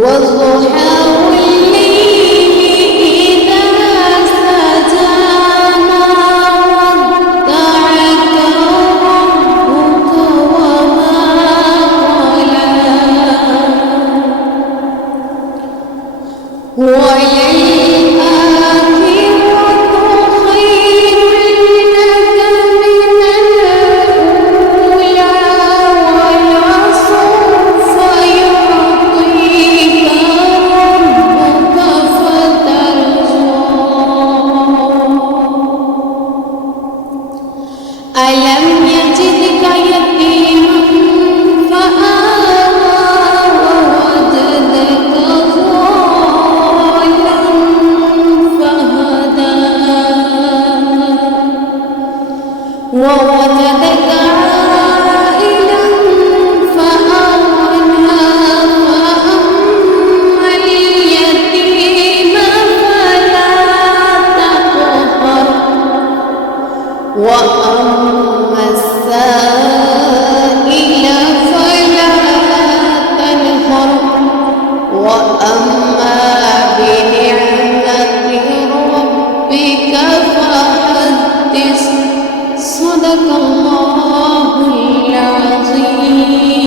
والضحى والليل إذا سجى ما ودعك ربك وما قلى وللآخرة خير لك من الأولى ولسوف يعطيك ربك فترضى ألم يجدك يتيما فآوى ووجدك ضالا فهدى ووجدك عائلا فأغنى فأما اليتيم فلا تقهر وأما السائل فلا تنهر وأما بنعمة ربك فحدث صدق الله